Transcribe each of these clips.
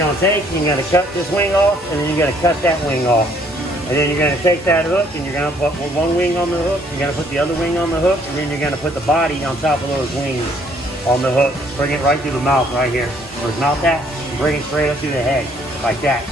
going to take, you're going to cut this wing off, and then you're going to cut that wing off. And then you're going to take that hook, and you're going to put one wing on the hook, you're going to put the other wing on the hook, and then you're going to put the body on top of those wings on the hook. Bring it right through the mouth right here. Where it's mouth at, bring it straight up through the head, like that.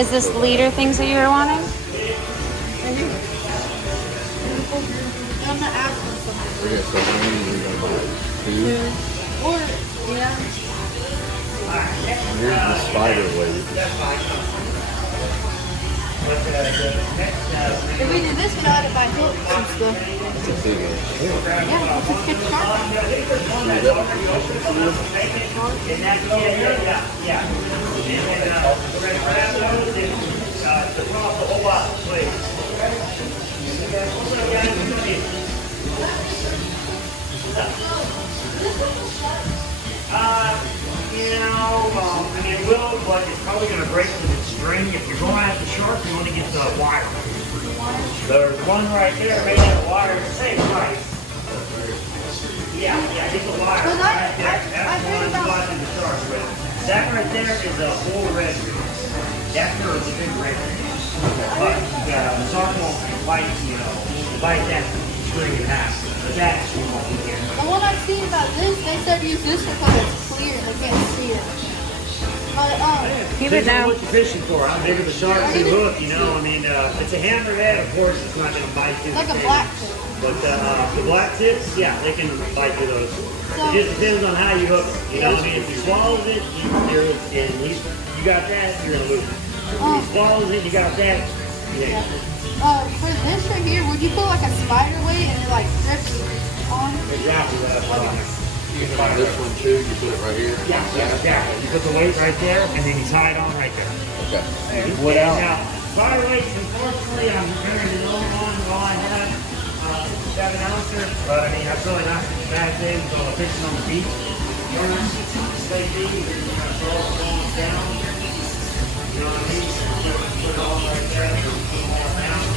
Is this the leader things that you were wanting? I'm not asking for Okay, so how many are you gonna buy? Two? Or, yeah. Here's the spider weight. If we do this, we know how to buy hooks and stuff. That's a big one. Yeah, let's just get started. I mean, it will, but it's probably going to break with its string. If you're going after shark, you want to get the wire. There's one right there made out of wire. It's the same price. Yeah, get the wire. Right there. That's the one you want to shark with. That right there is a full red ring. That there is a big red ring. But the shark won't bite, bite that string in half. But that's what won't be here. The one I've seen about this, they said use this one because it's clear. They can't see it. But, Keep it now. What you're fishing for. How big of a shark can hook, I mean, it's a hammerhead, of course, it's not going to bite through like the a thing. black tip. But the black tips, yeah, they can bite through those. So, It just depends on how you hook it. You know what I mean? If he swallows it, you got that, you're going to lose it. If he swallows it, you got that, yeah. For this right here, would you put like a spider weight and it like grips on? Exactly what I was talking. You can buy this one too, you put it right here. Yeah, exactly. You put the weight right there, and then you tie it on right there. Okay. What else? Now, spider weights, unfortunately, I'm carrying the only one all I have. 7 ouncer, but I mean, that's really not a bad thing. So I'm fishing on the beach. Stay deep, you're going to throw it going down. You know what I mean? Put it all right there, and put it all around.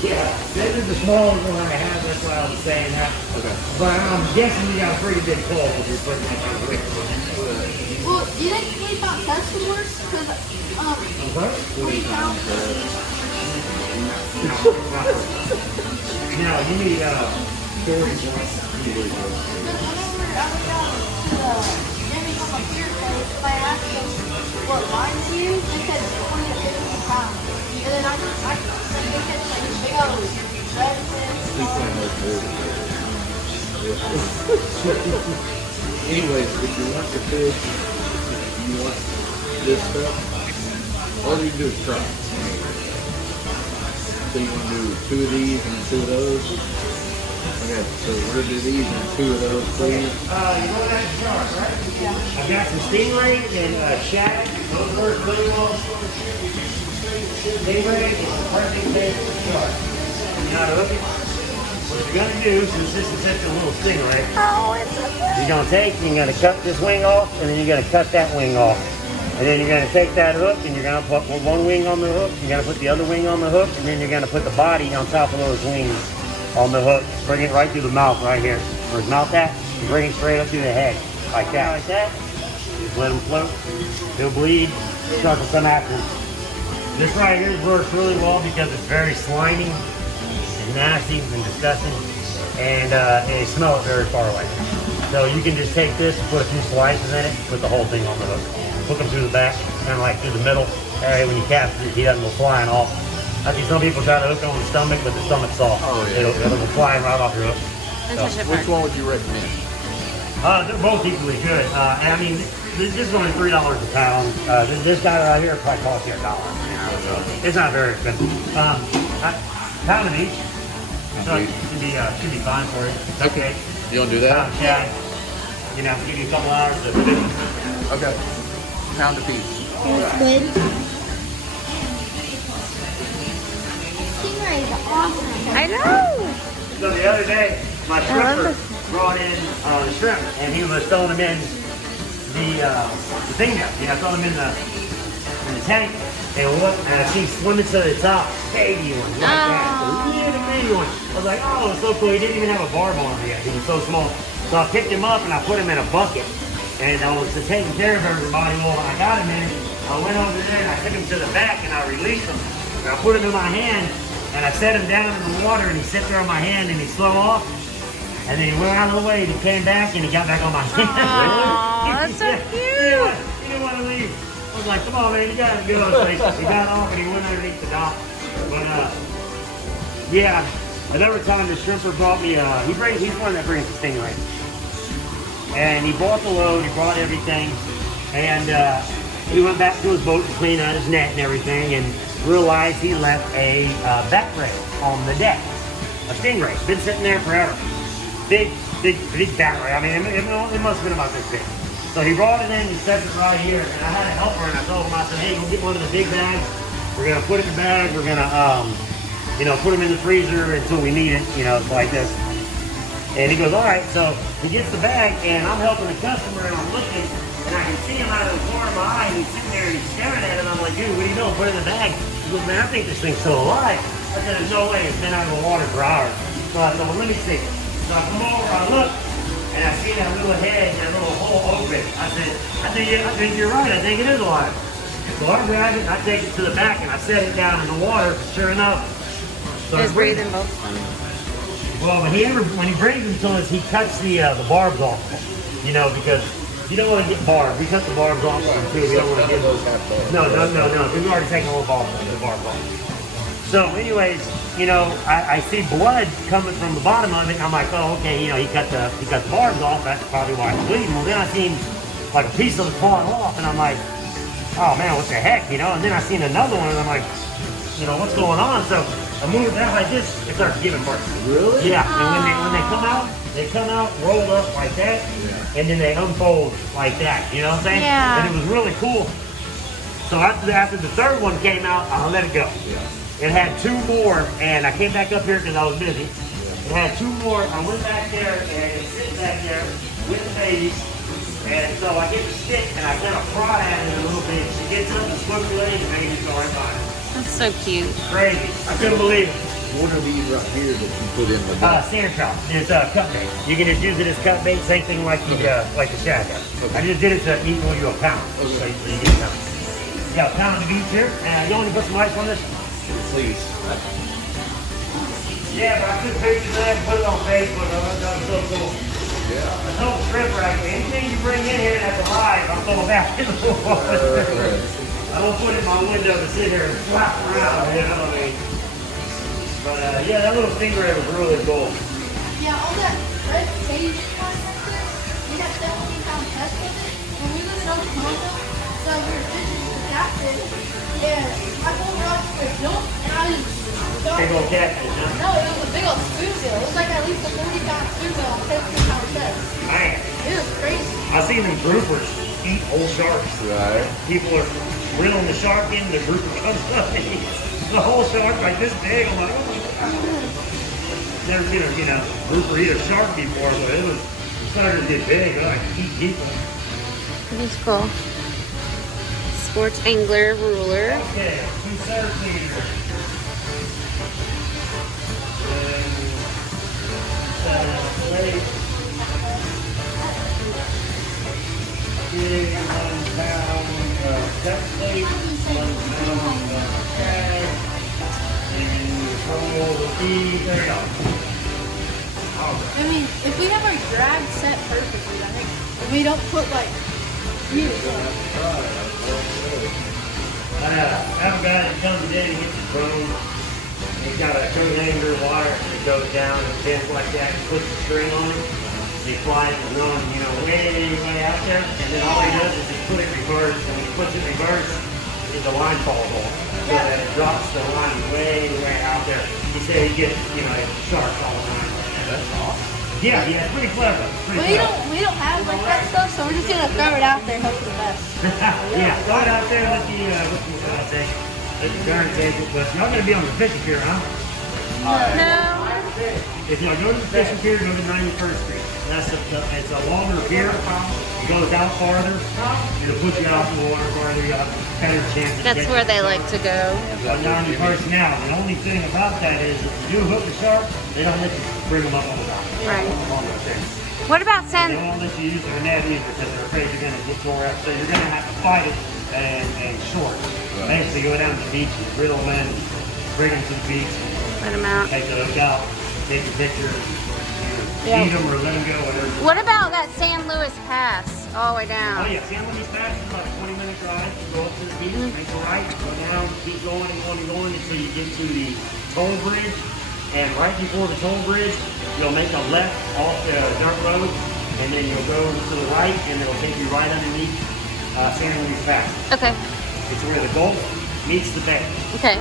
Yeah, this is the smallest one I have, that's why I was saying that. Okay. But I'm guessing you got a pretty big pull if you're putting it in the Well, you didn't sleep out testing work? Because, 40 pounds. No, you need 40 points. Whenever I went down to the Jimmy from a pier place, I asked them what line to use. They said 20 to 50 pounds. And then they said like big old Anyways, if you want to fish, if you want this stuff, all you do is try. So you want to do 2 of these and 2 of those? Okay, so we're going to do these and 2 of those, please. You know that shark, right? Yeah. I've got some stingray and shad. Those are really well. Stingray is the perfect bait for shark. You know how to hook it? What you're going to do, since this is such a little stingray, you're going to take, you're going to cut this wing off, and then you're going to cut that wing off. And then you're going to take that hook, and you're going to put one wing on the hook, you're going to put the other wing on the hook, and then you're going to put the body on top of those wings on the hook. Bring it right through the mouth right here. Where his mouth at, and bring it straight up through the head. Like that. Like that. Just let him float. He'll bleed. Shark will come after him. This right here works really well because it's very slimy and nasty and disgusting. And you smell it very far away. So you can just take this, put a few slices in it, put the whole thing on the hook. Hook them through the back, kind of like through the middle. That way when you cast it, he doesn't go flying off. I see some people try to hook on the stomach, but the stomach's soft. Oh, yeah. It'll go flying right off your hook. Which one would you recommend? They're both equally good. And I mean, this is only $3 a pound. This guy right here probably costs you $1. It's not very expensive. Pound of each. So it should be fine for you. It's okay. You want to do that? Yeah. You know, give you a couple hours to finish. Okay. Pound a piece. It's good. Stingray is awesome. I know. So the other day, my shrimper brought in the shrimp, and he was throwing them in the thing now. You know, throwing them in the tank. And I see swimming to the top, baby one, like that. Yeah, the baby one. I was like, oh, it's so cool. He didn't even have a barb on him yet. He was so small. So I picked him up and I put him in a bucket. And I was taking care of everybody. Well, when I got him in it, I went over there and I took him to the back and I released him. And I put him in my hand and I set him down in the water and he sat there on my hand and he swam off. And then he went out of the way and he came back and he got back on my hand. Aww, that's so cute. He didn't want to leave. I was like, come on, man, you gotta go. So he got off and he went underneath the dock. But yeah, another time the shrimper brought me, he's one that brings the Stingray. And he bought the load, he brought everything, and he went back to his boat to clean out his net and everything, and realized he left a back ray on the deck. A Stingray, been sitting there forever. Big back ray. I mean, it must have been about this big. So he brought it in and set it right here, and I had a helper, and I told him, I said, hey, go get one of the big bags. We're gonna put it in the bag. We're gonna, put them in the freezer until we need it. You know, it's like this. And he goes, all right. So he gets the bag, and I'm helping the customer, and I'm looking, and I can see him out of the corner of my eye, and he's sitting there, and he's staring at it, and I'm like, dude, what are you doing? Put it in the bag. He goes, man, I think this thing's still alive. I said, there's no way. It's been out of the water for hours. So I said, well, let me see. So I come over, I look. And I see that little head, that little hole open. I think you're right. I think it is alive. So I grab it, I take it to the back, and I set it down in the water. Sure enough, so He's breathing both. Well, when he brings them to us, he cuts the barbs off. You know, because you don't want to get barbed. We cut the barbs off of them too. We don't want to get those. No. We've already taken all the barbs off. So, anyways. You know, I see blood coming from the bottom of it. I'm like, oh, okay, you know, he cut the barbs off. That's probably why it's bleeding. Well, then I seen like a piece of it falling off, and I'm like, oh man, what the heck, you know? And then I seen another one, and I'm like, you know, what's going on? So I move it down like this. It starts giving birth. Really? Yeah. And when they come out rolled up like that, and then they unfold like that. You know what I'm saying? Yeah. And it was really cool. So after the third one came out, I let it go. Yeah. It had two more, and I came back up here because I was busy. It had two more. I went back there and sit back there with the babies. And so I get the stick and I kind of prod at it a little bit. She gets up and swims away, and the babies go right by it. That's so cute. Crazy. I couldn't believe it. What are these right here that you put in the sand trout. It's cut bait. You can just use it as cut bait, same thing like the shad does. Okay. I just did it to equal you a pound. Okay. So you get a pound. You got a pound of beef here. You want to put some ice on this? Please. Yeah, but I took pictures of that and put it on Facebook. That was so cool. Yeah. I told the stripper, anything you bring in here that's alive, I'm throwing back in the water. I don't put it in my window to sit here and flap around, you know what I mean? But yeah, that little Stingray was really cool. Yeah, all that red sage one right there, we got 17-pound test with it, and we looked it up in Mojo, so we were fishing with the captain, and I pulled her up with a jump, and I just started. Big old catfish, huh? No, it was a big old spoonbill. It was like at least a 40-pound spoonbill on 17-pound test. Man. It was crazy. I've seen them groupers eat whole sharks. Right. People are reeling the shark in, the grouper comes up and eats the whole shark like this big. I'm like, oh my God. Never seen a grouper eat a shark before, but it was starting to get big. It like eat people. That's cool. Sports angler ruler. Okay, 2 centimeters. there you go. I mean, if we have our drag set perfectly, I think, and we don't put like here. I have a guy that comes in and gets his drone. He's got a coat hanger wire and it goes down and bends like that and puts the string on it. He flies the drone, you know, way out there. And then all he does is he put it reverse. And when he puts it reverse, the line falls off. So that it drops the line way out there. He said he gets, you know, sharks all the time. That's awesome. Yeah, it's pretty clever. We don't have like that stuff, so we're just gonna throw it out there and hope for the best. Yeah, throw it out there, let the current take it. But you're not gonna be on the fishing pier, huh? No. If you go to the fishing pier, go to 91st Street. It's a longer pier. It goes out farther. It'll put you out in the water farther. You have a better chance of That's where they like to go. On 91st now. The only thing about that is if you do hook a shark, they don't let you bring them up on the dock. Right. On the thing. What about They won't let you use their net either because they're afraid you're going to get tore up. So you're going to have to fight it and short. Basically go down to the beach and reel them in, bring them to the beach, let them out? take the hook out, take a picture, feed them or let them go, whatever. What about that San Luis Pass all the way Oh down? yeah, San Luis Pass is about a 20-minute drive. You go up to the beach, make a right, go down, keep going and going and going until you get to the toll bridge. And right before the toll bridge, you'll make a left off the dirt road, and then you'll go to the right, and it'll take you right underneath San Luis Pass. Okay. It's where the Gulf meets the bay. Okay.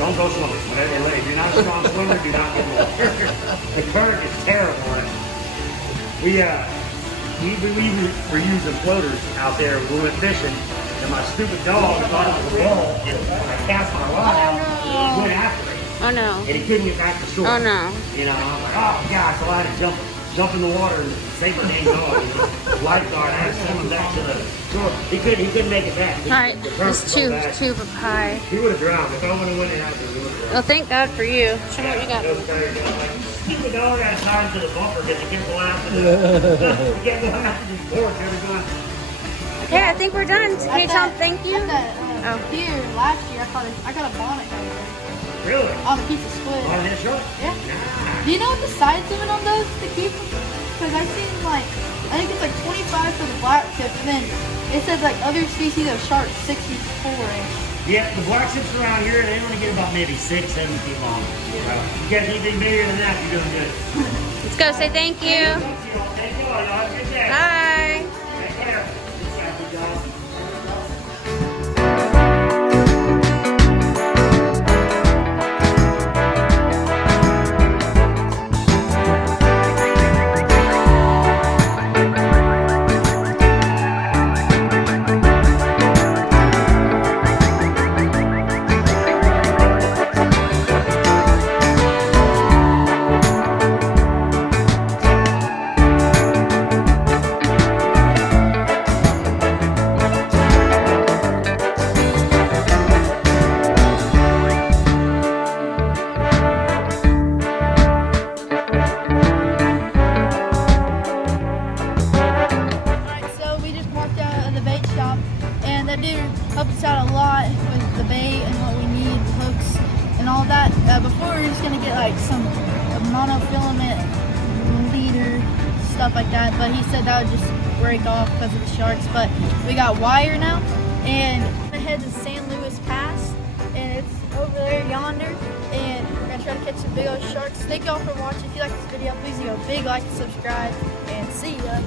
Don't go swimming. If you're not a strong swimmer, do not get in the water. The current is terrible. We were using floaters out there. We went fishing, and my stupid dog thought it was a bull, and I cast my rod out, and he went after it. Oh no. And he couldn't get back to shore. Oh no. You know, I'm like, oh gosh, so I had to jump in the water and save my dang dog. The lifeguard, I had to swim him back to the shore. He couldn't make it back. All right, this tube of pie. He would have drowned. If I would have went in after, he would have drowned. Well, thank God for you. Show me what you got. Keep the dog out of time to the bumper because he kept going after the he kept going after the board every time. Okay, I think we're done. Hey Tom, thank you. At the pier last year, I got a bonnet cover Really? on a piece of squid. On that short? Yeah. Nah. Do you know what the size limit on those to keep them? Because I've seen like, I think it's like 25 for the black tip, and then it says like other species of sharks 64 inch. Yeah, the black tips around here, they only get about maybe 6-7 feet long. Yeah. You get anything bigger than that, you're doing good. Let's go say thank you. Thank you all. Y'all have a good day. Bye. Take care. Good job. helped us out a lot with the bait and what we need, the hooks and all that. Before we were just gonna get like some monofilament leader, stuff like that, but he said that would just break off because of the sharks. But we got wire now, and we're gonna head to San Luis Pass, and it's over there yonder, and we're gonna try to catch some big old sharks. Thank y'all for watching. If you like this video, please give a big like and subscribe, and see ya.